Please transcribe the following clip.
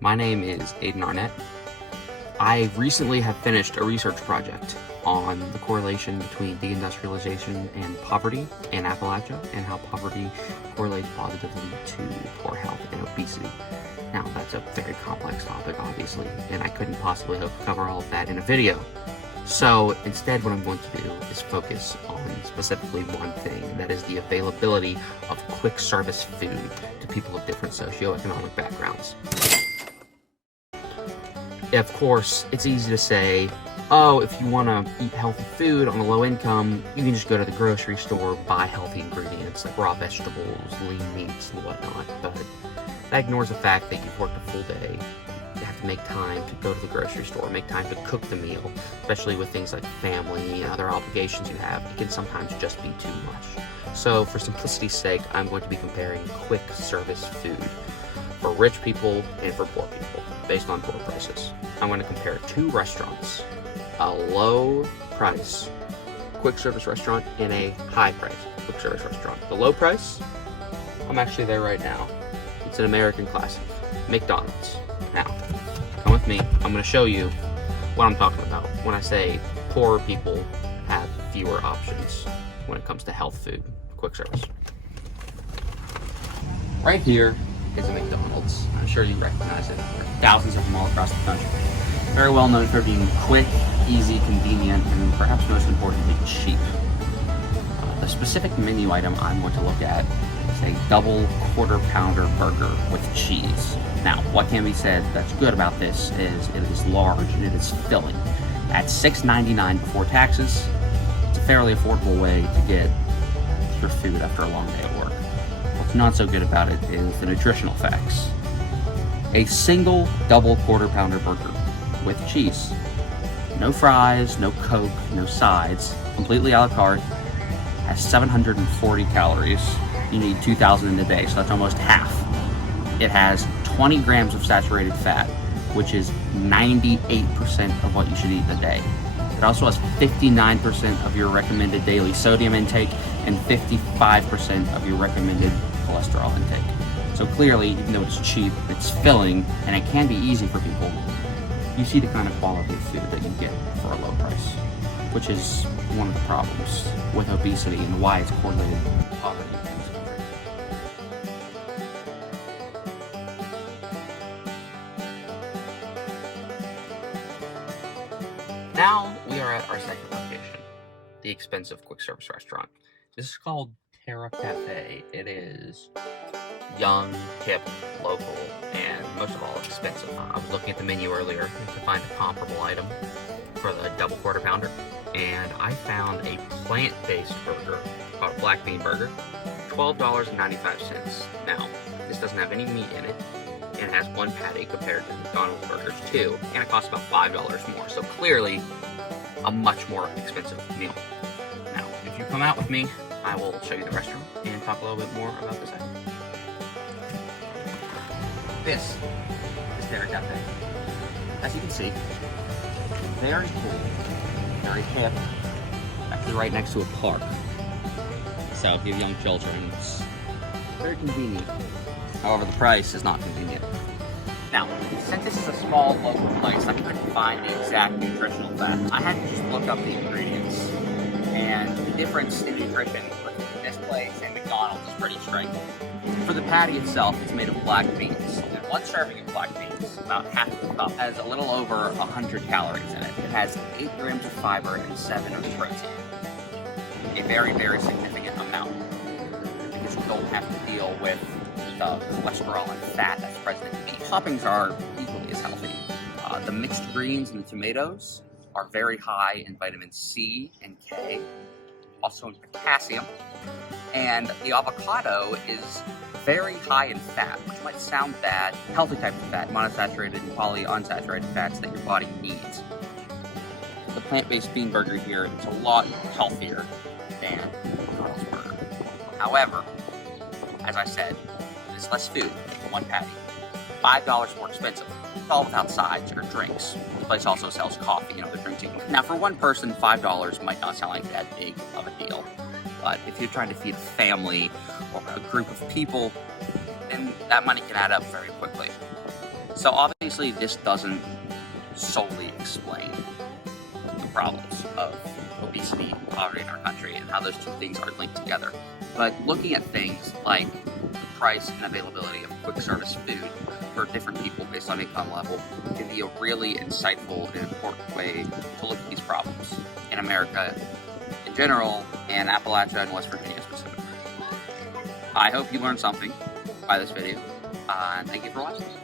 My name is Aiden Arnett. I recently have finished a research project on the correlation between deindustrialization and poverty in Appalachia and how poverty correlates positively to poor health and obesity. Now, that's a very complex topic, obviously, and I couldn't possibly hope to cover all of that in a video. So instead, what I'm going to do is focus on specifically one thing, that is the availability of quick service food to people of different socioeconomic backgrounds. Of course, it's easy to say, oh, if you want to eat healthy food on a low income, you can just go to the grocery store, buy healthy ingredients like raw vegetables, lean meats, and whatnot. But that ignores the fact that you've worked a full day. You have to make time to go to the grocery store, make time to cook the meal, especially with things like family and other obligations you have. It can sometimes just be too much. So for simplicity's sake, I'm going to be comparing quick service food for rich people and for poor people based on poor prices. I'm going to compare two restaurants, a low price quick service restaurant and a high price quick service restaurant. The low price, I'm actually there right now. It's an American classic, McDonald's. Now, come with me. I'm going to show you what I'm talking about when I say poorer people have fewer options when it comes to health food, quick service. Right here is a McDonald's. I'm sure you recognize it. There are thousands of them all across the country. Very well known for being quick, easy, convenient, and perhaps most importantly, cheap. The specific menu item I'm going to look at is a double quarter pounder burger with cheese. Now, what can be said that's good about this is it is large and it is filling. At $6.99 before taxes, it's a fairly affordable way to get your food after a long day at work. What's not so good about it is the nutritional facts. A single double quarter pounder burger with cheese. No fries, no Coke, no sides, completely a la carte, has 740 calories. You need 2,000 in a day, so that's almost half. It has 20 grams of saturated fat, which is 98% of what you should eat in a day. It also has 59% of your recommended daily sodium intake and 55% of your recommended cholesterol intake. So clearly, even though it's cheap, it's filling, and it can be easy for people, you see the kind of quality of food that you get for a low price, which is one of the problems with obesity and why it's correlated with poverty in this country. Now we are at our second location, the expensive quick service restaurant. This is called Terra Cafe. It is young, hip, local, and most of all expensive. I was looking at the menu earlier to find a comparable item for the double quarter pounder, and I found a plant-based burger called a black bean burger, $12.95. Now, this doesn't have any meat in it, and it has one patty compared to McDonald's burgers too, and it costs about $5 more, so clearly a much more expensive meal. Now, if you come out with me, I will show you the restaurant and talk a little bit more about this item. This is Terra Cafe. As you can see, very cool, very hip, actually right next to a park. So if you have young children, it's very convenient. However, the price is not convenient. Now, since this is a small local place, I couldn't find the exact nutritional facts. I had to just look up the ingredients, and the difference in nutrition between this place and McDonald's is pretty striking. For the patty itself, it's made of black beans. And one serving of black beans, about half of the cup, has a little over 100 calories in it. It has 8 grams of fiber and 7 of protein. A very, very significant amount, because you don't have to deal with the cholesterol and fat that's present in meat. Toppings are equally as healthy. The mixed greens and the tomatoes are very high in vitamin C and K, also in potassium. And the avocado is very high in fat, which might sound bad. Healthy types of fat, monounsaturated and polyunsaturated fats that your body needs. The plant-based bean burger here is a lot healthier than McDonald's burger. However, as I said, it's less food for one patty. $5 more expensive. It's all without sides or drinks. The place also sells coffee and other drinks. Now, for one person, $5 might not sound like that big of a deal. But if you're trying to feed a family or a group of people, and that money can add up very quickly. So obviously this doesn't solely explain the problems of obesity and poverty in our country and how those two things are linked together. But looking at things like the price and availability of quick service food for different people based on income level can be a really insightful and important way to look at these problems in America in general and Appalachia and West Virginia specifically. I hope you learned something by this video, and thank you for watching.